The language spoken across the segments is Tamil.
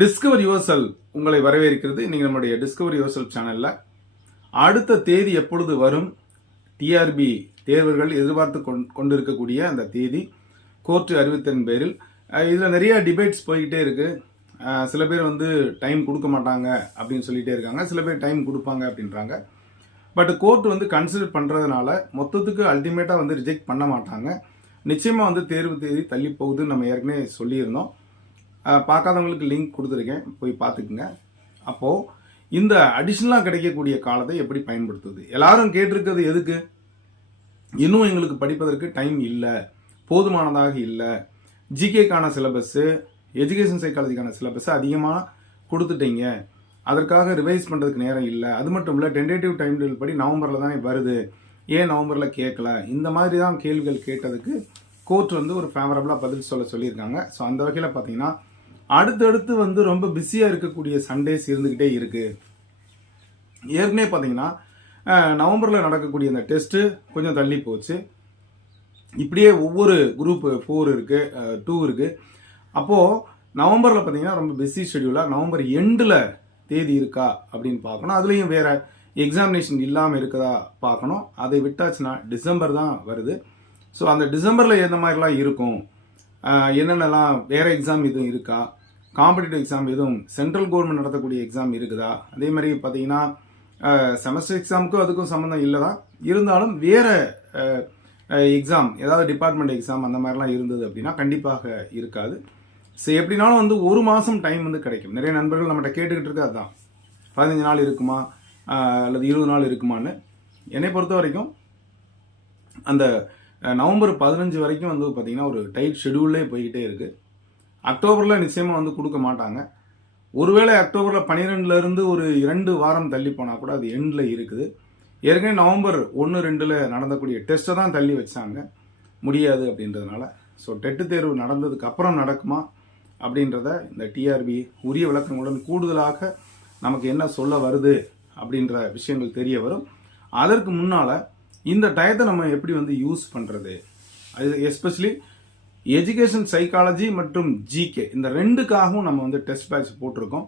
டிஸ்கவர் யுவர்செல் உங்களை வரவேற்கிறது. இன்னைக்கு நம்முடைய டிஸ்கவர் யுவர்செல் சேனல்ல அடுத்த தேதி எப்பொழுது வரும்? டிஆர்பி தேர்வர்கள் எதிர்பார்த்து கொண்டு கொண்டிருக்கக்கூடிய அந்த தேதி கோர்ட்டு அறிவித்தன் பேரில். இதில் இதுல நிறைய டிபேட்ஸ் போய்கிட்டே இருக்கு. சில பேர் வந்து டைம் கொடுக்க மாட்டாங்க அப்படின்னு சொல்லிட்டே இருக்காங்க. சில பேர் டைம் கொடுப்பாங்க அப்படின்றாங்க. பட் கோர்ட் வந்து கன்சிடர் பண்ணுறதுனால மொத்தத்துக்கு அல்டிமேட்டாக வந்து ரிஜெக்ட் பண்ண மாட்டாங்க. நிச்சயமாக வந்து தேர்வு தேதி தள்ளி போகுதுன்னு நம்ம ஏற்கனவே சொல்லியிருந்தோம். பார்க்காதவங்களுக்கு லிங்க் கொடுத்துருக்கேன். போய் பார்த்துக்குங்க. அப்போது இந்த அடிஷ்னலாக கிடைக்கக்கூடிய காலத்தை எப்படி பயன்படுத்துவது? எல்லாரும் கேட்டிருக்கிறது எதுக்கு? இன்னும் எங்களுக்கு படிப்பதற்கு டைம் இல்லை. போதுமானதாக இல்லை. ஜிகேக்கான சிலபஸ்ஸு எஜுகேஷன் சைக்காலஜிக்கான சிலபஸ் அதிகமாக கொடுத்துட்டீங்க. அதற்காக ரிவைஸ் பண்ணுறதுக்கு நேரம் இல்லை. அது மட்டும் இல்லை டென்டேட்டிவ் டைம் டேபிள் படி நவம்பரில் தானே வருது. ஏன் நவம்பரில் கேட்கல? இந்த மாதிரி தான் கேள்விகள் கேட்டதுக்கு கோர்ட் வந்து ஒரு ஃபேவரபுளாக பதில் சொல்ல சொல்லியிருக்காங்க. ஸோ அந்த வகையில் பார்த்தீங்கன்னா அடுத்தடுத்து வந்து ரொம்ப பிஸியாக இருக்கக்கூடிய சண்டேஸ் இருந்துக்கிட்டே இருக்குது ஏற்கனவே பார்த்தீங்கன்னா நவம்பரில் நடக்கக்கூடிய அந்த டெஸ்ட்டு கொஞ்சம் தள்ளி போச்சு. இப்படியே ஒவ்வொரு குரூப் ஃபோர் இருக்குது டூ இருக்குது அப்போது நவம்பரில் பார்த்தீங்கன்னா ரொம்ப பிஸி ஷெடியூலாக நவம்பர் எண்டில் தேதி இருக்கா அப்படின்னு பார்க்கணும். அதுலேயும் வேறு எக்ஸாமினேஷன் இல்லாமல் இருக்கதா பார்க்கணும். அதை விட்டாச்சுன்னா டிசம்பர் தான் வருது. ஸோ அந்த டிசம்பரில் எந்த மாதிரிலாம் இருக்கும்? என்னென்னலாம் வேறு எக்ஸாம் எதுவும் இருக்கா? காம்படிட்டிவ் எக்ஸாம் எதுவும் சென்ட்ரல் கவர்மெண்ட் நடத்தக்கூடிய எக்ஸாம் இருக்குதா? அதே மாதிரி பார்த்தீங்கன்னா செமஸ்டர் எக்ஸாமுக்கும் அதுக்கும் சம்மந்தம் இல்லை தான் இருந்தாலும் வேற எக்ஸாம் ஏதாவது டிபார்ட்மெண்ட் எக்ஸாம் அந்த மாதிரிலாம் இருந்தது அப்படின்னா கண்டிப்பாக இருக்காது. ஸோ எப்படினாலும் வந்து ஒரு மாதம் டைம் வந்து கிடைக்கும். நிறைய நண்பர்கள் நம்மகிட்ட கேட்டுக்கிட்டு இருக்கு அதுதான் பதினஞ்சு நாள் இருக்குமா? அல்லது இருபது நாள் இருக்குமான்னு. என்னை பொறுத்த வரைக்கும் அந்த நவம்பர் பதினஞ்சு வரைக்கும் வந்து பார்த்தீங்கன்னா ஒரு டைட் ஷெடியூல்லே போய்கிட்டே இருக்குது அக்டோபரில் நிச்சயமாக வந்து கொடுக்க மாட்டாங்க. ஒருவேளை அக்டோபரில் பன்னிரெண்டுலேருந்து ஒரு இரண்டு வாரம் தள்ளி போனால் கூட அது எண்டில் இருக்குது. ஏற்கனவே நவம்பர் ஒன்று ரெண்டில் நடந்தக்கூடிய டெஸ்ட்டை தான் தள்ளி வச்சாங்க. முடியாது அப்படின்றதுனால. ஸோ டெட்டு தேர்வு நடந்ததுக்கு அப்புறம் நடக்குமா அப்படின்றத இந்த டிஆர்பி உரிய விளக்கங்களுடன் கூடுதலாக நமக்கு என்ன சொல்ல வருது அப்படின்ற விஷயங்கள் தெரிய வரும். அதற்கு முன்னால் இந்த டயத்தை நம்ம எப்படி வந்து யூஸ் பண்ணுறது அது எஸ்பெஷலி எஜுகேஷன் சைக்காலஜி மற்றும் ஜிகே இந்த ரெண்டுக்காகவும் நம்ம வந்து டெஸ்ட் பேட்ச் போட்டிருக்கோம்.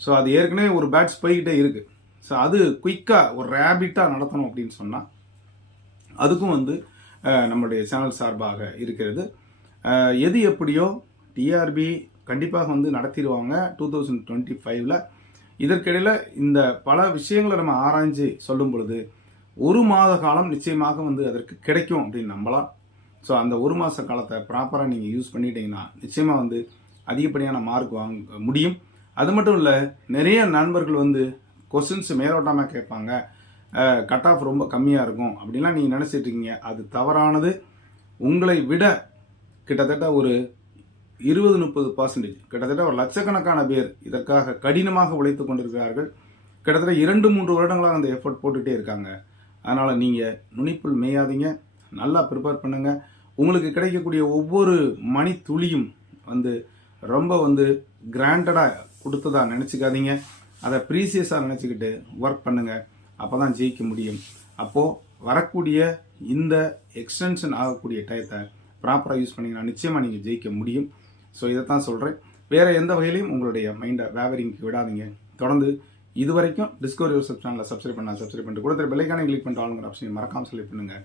ஸோ அது ஏற்கனவே ஒரு பேட்ச் போய்கிட்டே இருக்குது ஸோ அது குயிக்காக ஒரு ரேபிட்டாக நடத்தணும் அப்படின்னு சொன்னால் அதுக்கும் வந்து நம்மளுடைய சேனல் சார்பாக இருக்கிறது. எது எப்படியோ டிஆர்பி கண்டிப்பாக வந்து நடத்திடுவாங்க டூ தௌசண்ட் டுவெண்ட்டி ஃபைவ்ல இதற்கிடையில் இந்த பல விஷயங்களை நம்ம ஆராய்ஞ்சு சொல்லும் பொழுது ஒரு மாத காலம் நிச்சயமாக வந்து அதற்கு கிடைக்கும் அப்படின்னு நம்பலாம். ஸோ அந்த ஒரு மாத காலத்தை ப்ராப்பராக நீங்கள் யூஸ் பண்ணிட்டீங்கன்னா நிச்சயமாக வந்து அதிகப்படியான மார்க் வாங்க முடியும். அது மட்டும் இல்லை நிறைய நண்பர்கள் வந்து கொஸ்டின்ஸ் மேலோட்டமாக கேட்பாங்க. கட் ஆஃப் ரொம்ப கம்மியாக இருக்கும். அப்படிலாம் நீங்கள் நினச்சிட்டு இருக்கீங்க. அது தவறானது. உங்களை விட கிட்டத்தட்ட ஒரு இருபது முப்பது பர்சன்டேஜ் கிட்டத்தட்ட ஒரு லட்சக்கணக்கான பேர் இதற்காக கடினமாக உழைத்து கொண்டிருக்கிறார்கள். கிட்டத்தட்ட இரண்டு மூன்று வருடங்களாக அந்த எஃபர்ட் போட்டுகிட்டே இருக்காங்க. அதனால் நீங்கள் நுனிப்புள் மேயாதீங்க. நல்லா ப்ரிப்பேர் பண்ணுங்க. உங்களுக்கு கிடைக்கக்கூடிய ஒவ்வொரு மணி துளியும் வந்து ரொம்ப வந்து கிராண்டடாக கொடுத்ததா நினச்சிக்காதீங்க. அதை ப்ரீசியஸாக நினச்சிக்கிட்டு ஒர்க் பண்ணுங்கள் அப்போ தான் ஜெயிக்க முடியும். அப்போது வரக்கூடிய இந்த எக்ஸ்டென்ஷன் ஆகக்கூடிய டயத்தை ப்ராப்பராக யூஸ் பண்ணிங்கன்னா நிச்சயமாக நீங்கள் ஜெயிக்க முடியும். ஸோ இதை தான் சொல்கிறேன் வேறு எந்த வகையிலையும் உங்களுடைய மைண்டை வேவரிங்க்கு விடாதீங்க. தொடர்ந்து இது வரைக்கும் டிஸ்கவரி யூசப் சேனலில் சப்ஸ்கிரைப் பண்ணால் சப்ஸ்கிரைப் பண்ணிட்டு கூட பெல்லைக்கானே கிளிக் பண்ணிட்டு ஆளுங்கிற ஆப்ஷனை மறக்காமல் செலக்ட் பண்ணுங்கள்